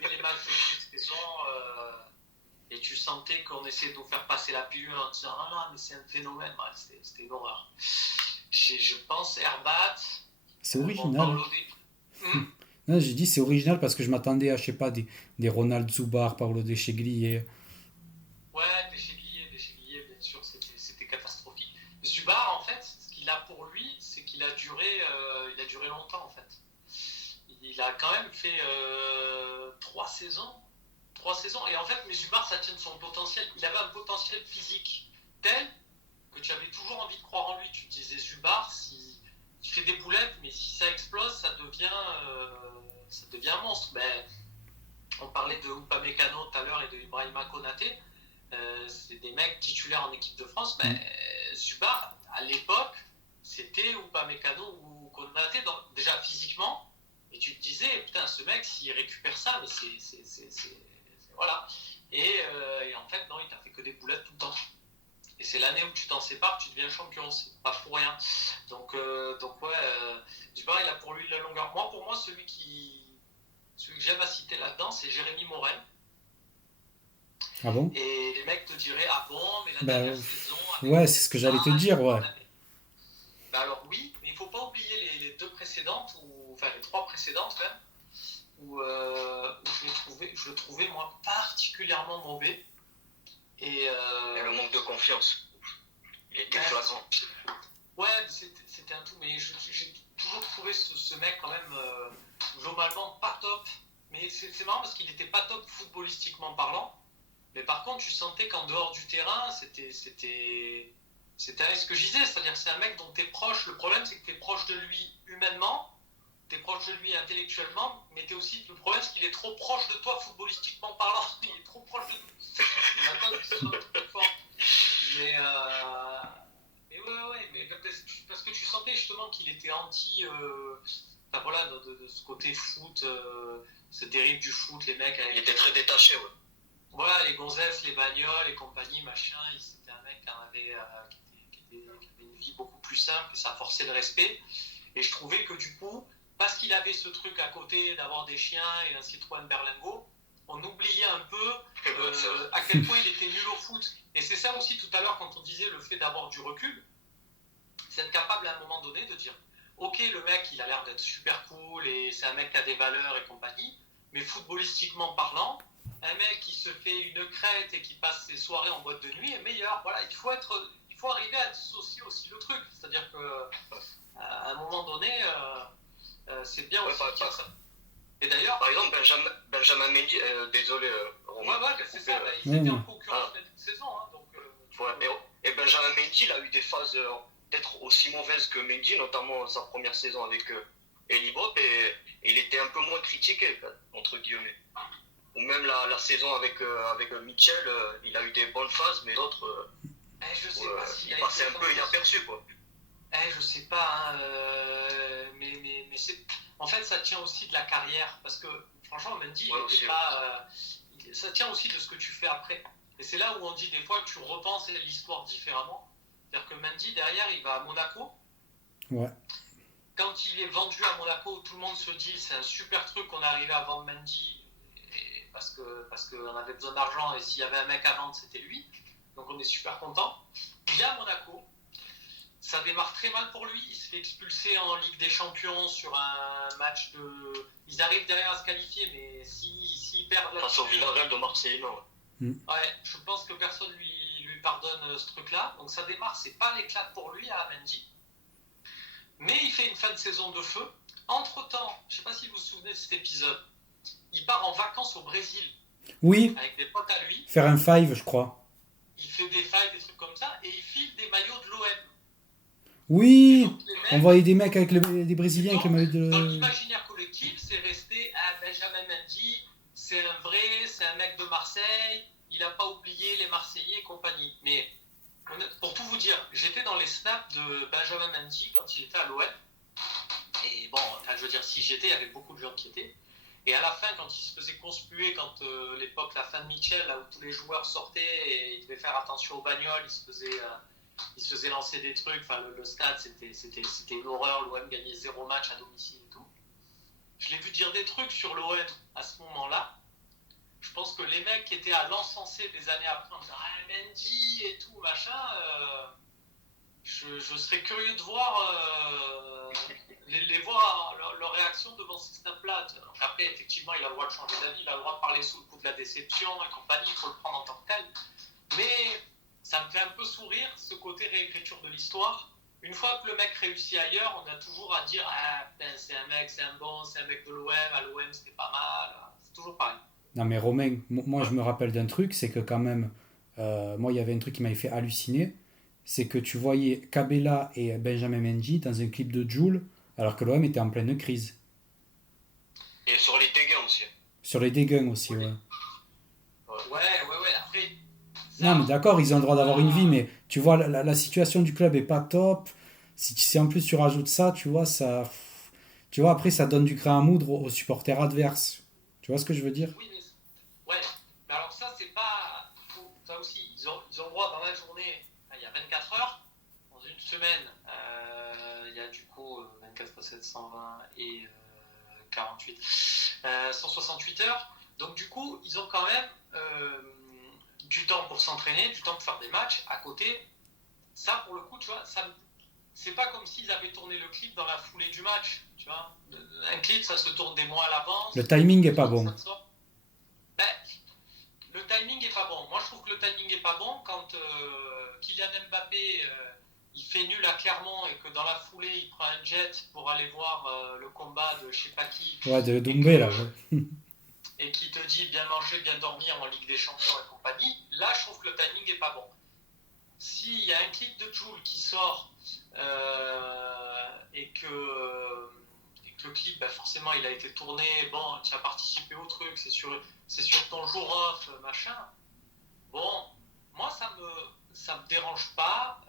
Les matchs de saison, et tu sentais qu'on essayait de nous faire passer la pilule en disant ah non, mais c'est un phénomène. Ouais, c'était une horreur. Je pense Erbat. C'est original. Non, j'ai dit c'est original parce que je m'attendais à, je sais pas, des Ronald Zubar, Paolo De Sciglio. Ouais, De Sciglio, bien sûr, c'était catastrophique. Zubar, en fait, ce qu'il a pour lui, c'est qu'il a duré longtemps, en fait. Il a quand même fait 3 saisons. Et en fait, mais Zubar, ça tient de son potentiel. Il avait un potentiel physique tel que tu avais toujours envie de croire en lui. Tu te disais, Zubar, il fait des boulettes, mais si ça explose, ça devient un monstre. On parlait de Upamecano tout à l'heure et de Ibrahima Konaté. C'est des mecs titulaires en équipe de France. Zubar, à l'époque, c'était Upamecano ou Konaté, déjà physiquement. Et tu te disais, putain, ce mec, s'il récupère ça, mais c'est voilà. Et en fait, non, il t'a fait que des boulettes tout le temps. Et c'est l'année où tu t'en sépares, tu deviens champion, c'est pas pour rien. Donc Zubar, il a pour lui la longueur. Pour moi, celui que j'aime à citer là-dedans, c'est Jérémy Morel. Ah bon? Et les mecs te diraient, ah bon, mais la dernière saison... Ouais, c'est ce que j'allais te dire, ouais. Alors oui, mais il faut pas oublier les 2 précédentes, enfin les 3 précédentes même, où je le trouvais, moi, particulièrement mauvais. Et le manque de confiance. Il était flagrant. Ouais, c'était un tout, mais j'ai toujours trouvé ce mec quand même globalement pas top. Mais c'est marrant parce qu'il n'était pas top footballistiquement parlant. Mais par contre, tu sentais qu'en dehors du terrain, c'était ce que je disais, c'est-à-dire que c'est un mec dont tu es proche. Le problème, c'est que tu es proche de lui humainement, t'es proche de lui intellectuellement, mais le problème, c'est qu'il est trop proche de toi footballistiquement parlant. Il est trop proche de nous. On n'a pas vu ça très fort. Mais mais parce que tu sentais justement qu'il était anti. Voilà, de ce côté foot, cette dérive du foot, les mecs. Il était très détaché, ouais. Voilà, les gonzesses, les bagnoles et compagnie, machin. C'était un mec qui avait une vie beaucoup plus simple et ça forçait le respect. Et je trouvais que du coup, parce qu'il avait ce truc à côté d'avoir des chiens et un Citroën Berlingo, on oubliait un peu à quel point il était nul au foot. Et c'est ça aussi tout à l'heure quand on disait le fait d'avoir du recul, c'est être capable à un moment donné de dire ok, le mec il a l'air d'être super cool et c'est un mec qui a des valeurs et compagnie, mais footballistiquement parlant, un mec qui se fait une crête et qui passe ses soirées en boîte de nuit est meilleur. Voilà, il faut arriver à dissocier aussi le truc. C'est-à-dire qu'à un moment donné, c'est bien aussi de dire ça. Et d'ailleurs, par exemple, Benjamin Mendy, désolé Romain. Ouais, c'est ça, il était en concurrence cette saison. Hein, donc, et Benjamin Mendy, il a eu des phases peut-être aussi mauvaises que Mendy, notamment sa première saison avec Eli Bob, et il était un peu moins critiqué, entre guillemets. Ou même la saison avec Mitchell, il a eu des bonnes phases, mais d'autres, il passait un peu inaperçu, quoi. Je sais pas, mais c'est... En fait, ça tient aussi de la carrière, parce que franchement, Mendy, ça tient aussi de ce que tu fais après. Et c'est là où on dit des fois que tu repenses l'histoire différemment. C'est-à-dire que Mendy, derrière, il va à Monaco. Ouais. Quand il est vendu à Monaco, tout le monde se dit c'est un super truc qu'on est arrivé à vendre Mendy, parce qu'on avait besoin d'argent, et s'il y avait un mec à vendre, c'était lui. Donc on est super content. Il est à Monaco. Ça démarre très mal pour lui. Il se fait expulser en Ligue des Champions sur un match de... Ils arrivent derrière à se qualifier, mais s'ils perdent là... Face au Villarreal de Marseille, non. Ouais, je pense que personne lui pardonne ce truc-là. Donc ça démarre, c'est pas l'éclat pour lui à Mendy. Mais il fait une fin de saison de feu. Entre-temps, je sais pas si vous vous souvenez de cet épisode, il part en vacances au Brésil. Oui. Avec des potes à lui. Faire un five, je crois. Il fait des fives, des trucs comme ça, et il file des maillots de l'OM. Oui, on voyait des mecs avec des Brésiliens avec le maillot de... Dans l'imaginaire collectif, c'est resté Benjamin Mendy, c'est un vrai, c'est un mec de Marseille, il n'a pas oublié les Marseillais et compagnie. Mais pour tout vous dire, j'étais dans les snaps de Benjamin Mendy quand il était à l'OM. Et bon, je veux dire, si j'étais, il y avait beaucoup de gens qui étaient. Et à la fin, quand il se faisait conspuer, quand l'époque, la fin de Mitchell, là où tous les joueurs sortaient et ils devaient faire attention aux bagnoles, il se faisait lancer des trucs. Enfin, le stade, c'était une horreur. L'OM gagnait 0 match à domicile et tout. Je l'ai vu dire des trucs sur l'OM à ce moment-là. Je pense que les mecs qui étaient à l'encenser des années après, en disant Mendy et tout, machin, je serais curieux de voir les voir leur réaction devant ces snaps-là. Donc après, effectivement, il a le droit de changer d'avis, il a le droit de parler sous le coup de la déception et compagnie, il faut le prendre en tant que tel. Mais ça me fait un peu sourire, ce côté réécriture de l'histoire. Une fois que le mec réussit ailleurs, on a toujours à dire c'est un mec, c'est un mec de l'OM, à l'OM c'était pas mal. C'est toujours pareil. Non mais Romain, moi je me rappelle d'un truc, c'est que quand même, moi il y avait un truc qui m'avait fait halluciner, c'est que tu voyais Cabella et Benjamin Mendy dans un clip de Jul, alors que l'OM était en pleine crise. Et sur les dégâts aussi. Sur les dégâts aussi, ouais. Ouais, après... Non mais d'accord, ils ont le droit d'avoir une vie, mais tu vois, la situation du club est pas top. Si en plus tu rajoutes ça, tu vois, après ça donne du grain à moudre aux supporters adverses. Tu vois ce que je veux dire? Oui, mais alors ça, c'est pas... Ça aussi, ils ont le droit dans la journée, il y a 24 heures, dans une semaine, il y a du coup 24 7, 120 et 48, 168 heures. Donc du coup, ils ont quand même du temps pour s'entraîner, du temps pour faire des matchs à côté. Ça, pour le coup, tu vois, c'est pas comme s'ils avaient tourné le clip dans la foulée du match, tu vois. Un clip, ça se tourne des mois à l'avance. Le timing est pas bon. Le timing est pas bon. Moi, je trouve que le timing est pas bon quand Kylian Mbappé il fait nul à Clermont et que dans la foulée, il prend un jet pour aller voir le combat de je sais pas qui. Ouais, de Doumbé, là. Ouais. Et qui te dit bien manger, bien dormir en Ligue des Champions et compagnie. Là, je trouve que le timing est pas bon. S'il y a un clip de Jul qui sort et que le clip, ben forcément, il a été tourné, bon, tu as participé au truc, c'est sur ton jour off, machin. Bon, moi, ça me dérange pas,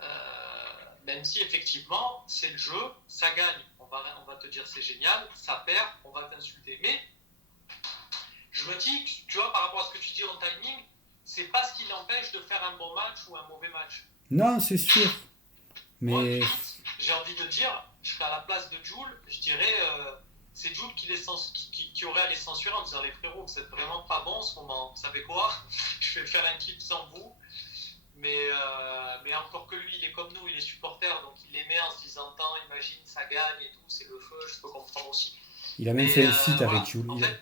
même si effectivement, c'est le jeu, ça gagne. On va te dire c'est génial, ça perd, on va t'insulter. Mais je me dis, tu vois, par rapport à ce que tu dis en timing, c'est pas ce qui l'empêche de faire un bon match ou un mauvais match. Non, c'est sûr. Mais. Moi, j'ai envie de dire, je serais à la place de Jules, je dirais, c'est Jules qui aurait à les censurer en disant les frérots, vous êtes vraiment pas bons en ce moment, vous savez quoi, je vais faire un clip sans vous. Mais encore que lui, il est comme nous, il est supporter, donc il les met en se disant tant, imagine, ça gagne et tout, c'est le feu, je peux comprendre aussi. Il a même fait un feat avec Jules. En fait,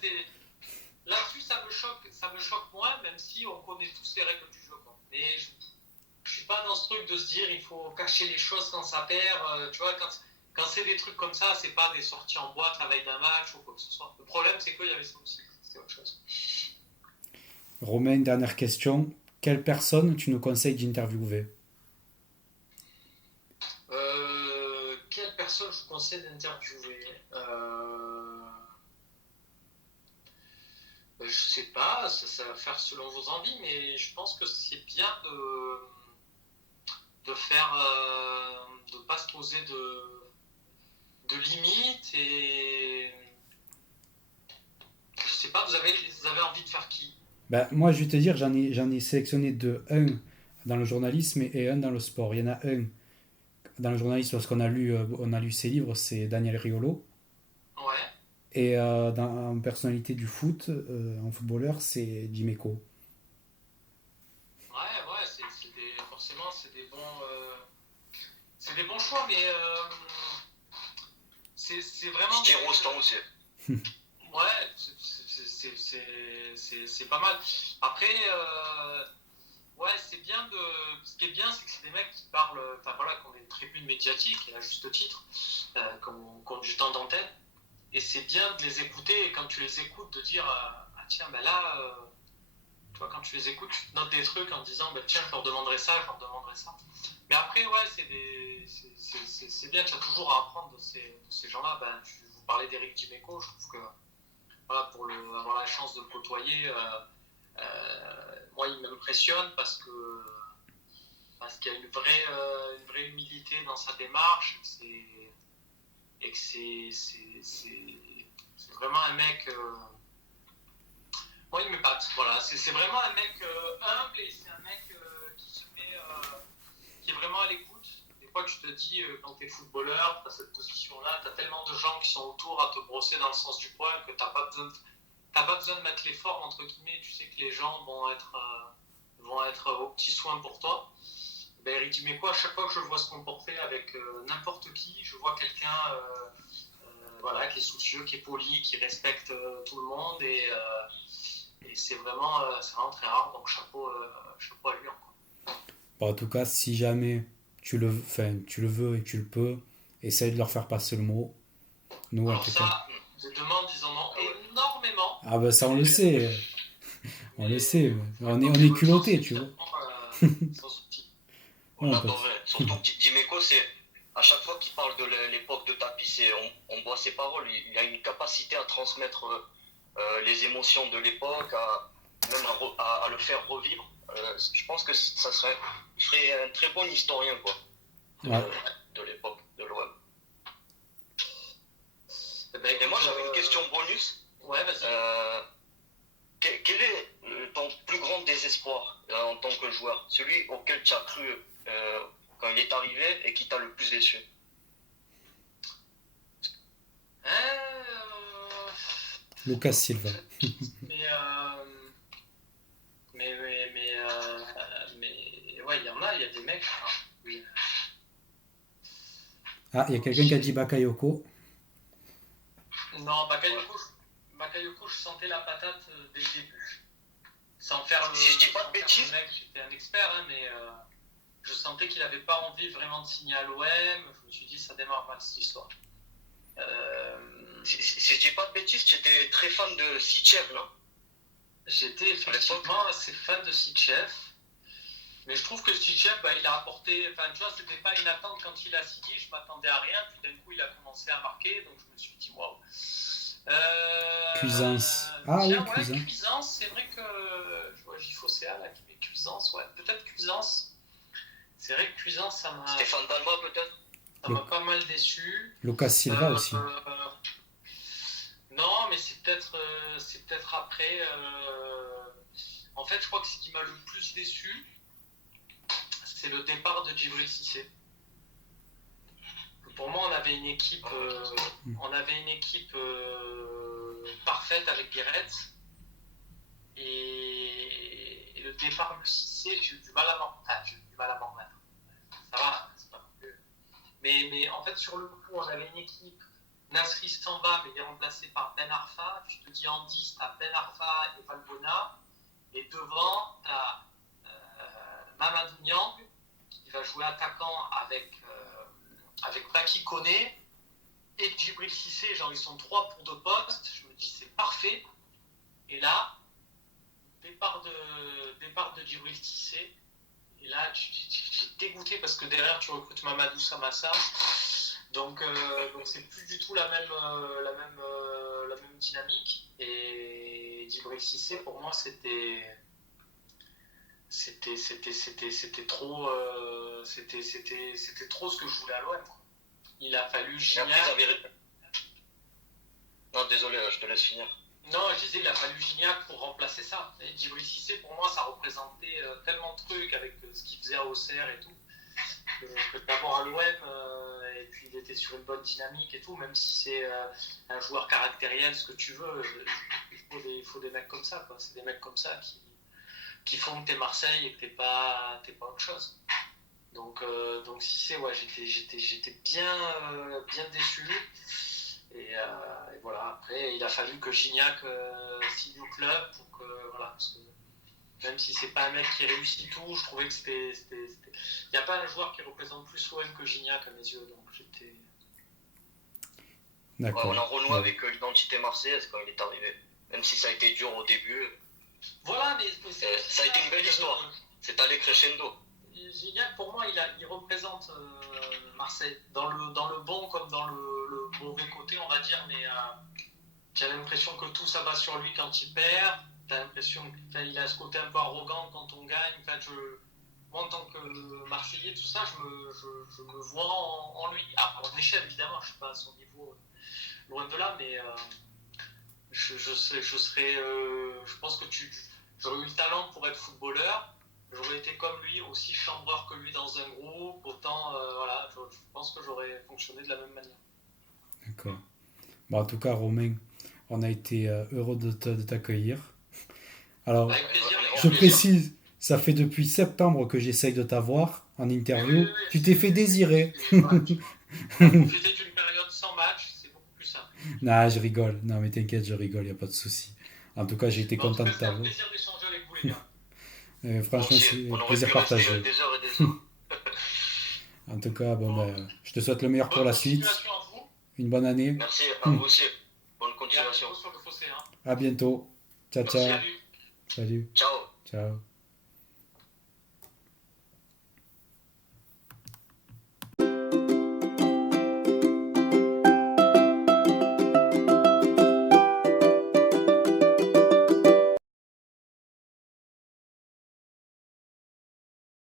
là-dessus, ça me choque moins, même si on connaît tous les règles du jeu. Quoi. Mais je suis pas dans ce truc de se dire il faut cacher les choses quand ça perd. Tu vois, quand c'est des trucs comme ça, c'est pas des sorties en boîte la veille d'un match ou quoi que ce soit. Le problème, c'est qu'il y avait ça aussi. C'était autre chose. Romain, dernière question. Quelle personne tu nous conseilles d'interviewer? Quelle personne je vous conseille d'interviewer je sais pas, ça va faire selon vos envies, mais je pense que c'est bien de faire, de pas se poser de limites et je sais pas, vous avez envie de faire qui? Ben, moi, je vais te dire, j'en ai sélectionné deux. Un dans le journalisme et un dans le sport. Il y en a un dans le journalisme parce qu'on on a lu ses livres, c'est Daniel Riolo. Ouais. Et en personnalité du foot, en footballeur, c'est Dimeco. Ouais, forcément, c'est des bons choix, mais c'est vraiment. Je dis Rostand aussi. Ouais, c'est pas mal. Après, ouais, c'est bien de. Ce qui est bien, c'est que c'est des mecs qui parlent. Enfin voilà, qui ont une tribune médiatique, et à juste titre, qui ont du temps d'antenne. Et c'est bien de les écouter, et quand tu les écoutes, de dire ah tiens, ben là, tu vois, quand tu les écoutes, tu te notes des trucs en te disant ben tiens, je leur demanderai ça, je leur demanderai ça. Mais après, ouais, c'est bien, tu as toujours à apprendre de ces gens-là. Ben, vous parlez d'Éric Dimeco, je trouve que voilà, pour avoir la chance de le côtoyer, moi il m'impressionne parce qu'il y a une vraie humilité dans sa démarche et que c'est vraiment un mec moi il m'épate, voilà, c'est vraiment un mec humble et c'est un mec qui est vraiment à l'écoute. Des fois tu te dis quand t'es footballeur, t'as cette position là, t'as tellement de gens qui sont autour à te brosser dans le sens du poil que t'as pas besoin de mettre l'effort entre guillemets, tu sais que les gens vont être aux petits soins pour toi. Ben, Eric Dimeco, à chaque fois que je le vois se comporter avec n'importe qui, je vois quelqu'un voilà, qui est soucieux, qui est poli, qui respecte tout le monde et c'est vraiment très rare, donc chapeau à lui encore. Bon, en tout cas, si jamais tu le veux et que tu le peux, essaye de leur faire passer le mot. Nous, alors en tout ça, cas. des demandes, ils en ont énormément. Ah ben ça, on le sait. On le sait. On est culottés, tu vois. Sans souci. On adorait. Surtout Dimeco, c'est à chaque fois qu'il parle de l'époque de Tapie, on voit ses paroles. Il a une capacité à transmettre les émotions de l'époque, même à le faire revivre. Je pense que il serait un très bon historien quoi, de l'époque de l'OM. Et moi j'avais une question bonus. Ouais, vas-y. Quel est ton plus grand désespoir en tant que joueur? Celui auquel tu as cru quand il est arrivé et qui t'a le plus déçu? Lucas Silva. Mais ouais, il y en a, il y a des mecs. Oui. Ah, il y a quelqu'un qui a dit Bakayoko. Non, Bakayoko, je sentais la patate dès le début. Sans faire si je dis pas de bêtises, j'étais un expert, hein, mais je sentais qu'il n'avait pas envie vraiment de signer à l'OM. Je me suis dit, ça démarre mal cette histoire. Si je dis pas de bêtises, tu étais très fan de Sitchev, non? J'étais effectivement assez fan de Sitchev. Mais je trouve que Stitchev, il a apporté. Enfin, tu vois, c'était pas une attente quand il a signé, je m'attendais à rien. Puis d'un coup, il a commencé à marquer, donc je me suis dit waouh. Cuisance. Ah oui, Tiens, ouais, Cuisance. Cuisance, c'est vrai que. Je vois JFOCA là qui met Cuisance, ouais. Peut-être Cuisance. C'est vrai que Cuisance, Stéphane Dalma, peut-être. Ça m'a pas mal déçu. Lucas Silva aussi. Non, mais c'est peut-être après. En fait, je crois que ce qui m'a le plus déçu, c'est le départ de Djibril Cissé. Pour moi, on avait une équipe, parfaite avec Guéret. Et le départ de Cissé, j'ai eu du mal à m'en remettre. Ça va, c'est pas plus. Mais en fait, sur le coup, on avait une équipe. Nasri s'en va, mais il est remplacé par Ben Arfa. Tu te dis en 10, tu as Ben Arfa et Valbuena. Et devant, tu as Mamadou Niang, qui va jouer attaquant avec Baki Koné et Djibril Cissé. Genre, ils sont 3 pour 2 postes. Je me dis, c'est parfait. Et là, départ de Djibril Cissé. Et là, j'ai dégoûté parce que derrière, tu recrutes Mamadou Samassa. Donc c'est plus du tout la même dynamique. Et Djibril Cissé, pour moi, c'était trop c'était trop ce que je voulais à l'OM. Il a fallu Gignac. Non, désolé, je te laisse finir. Non, je disais, il a fallu Gignac pour remplacer ça. Et Djibril Cissé, pour moi, ça représentait tellement de trucs avec ce qu'il faisait à Auxerre et tout. Que d'abord à l'OM, et puis il était sur une bonne dynamique et tout, même si c'est un joueur caractériel, ce que tu veux, il faut des mecs comme ça, quoi. C'est des mecs comme ça qui font que t'es Marseille et que t'es pas autre chose. Donc si c'est, ouais, j'étais bien déçu. Et voilà, après il a fallu que Gignac signe au club pour que, voilà, parce que même si c'est pas un mec qui réussit tout, je trouvais que c'était... Il n'y a pas un joueur qui représente plus l'OM que Gignac à mes yeux, donc j'étais... D'accord. Ouais, on a renoué avec l'identité marseillaise quand il est arrivé, même si ça a été dur au début. Voilà, mais ça a été une belle histoire, c'est allé crescendo. Gignac, pour moi, il représente Marseille, dans le bon comme dans le mauvais côté, on va dire, mais j'ai l'impression que tout s'abat sur lui quand il perd. T'as l'impression qu'il a ce côté un peu arrogant quand on gagne. Enfin, moi, en tant que Marseillais, tout ça, je me vois en lui. À mon échelle, évidemment, je ne suis pas à son niveau, loin de là, mais je pense que j'aurais eu le talent pour être footballeur. J'aurais été comme lui, aussi chambreur que lui dans un groupe. Autant, voilà, je pense que j'aurais fonctionné de la même manière. D'accord. Bon, en tout cas, Romain, on a été heureux de t'accueillir. Alors, je précise, ça fait depuis septembre que j'essaye de t'avoir en interview. Oui. Tu t'es fait désirer. Profiter d'une période sans match, c'est beaucoup plus simple. Non, je rigole. Non, mais t'inquiète, je rigole, il n'y a pas de souci. En tout cas, j'ai été content de t'avoir. C'est un plaisir d'échanger avec vous, les gars. Franchement, c'est un plaisir partagé. Des heures et des heures. En tout cas, je te souhaite le meilleur pour la suite. Une bonne année. Merci, à vous aussi. Bonne continuation. À bientôt. Ciao, ciao. Salut. Salut. Ciao. Ciao.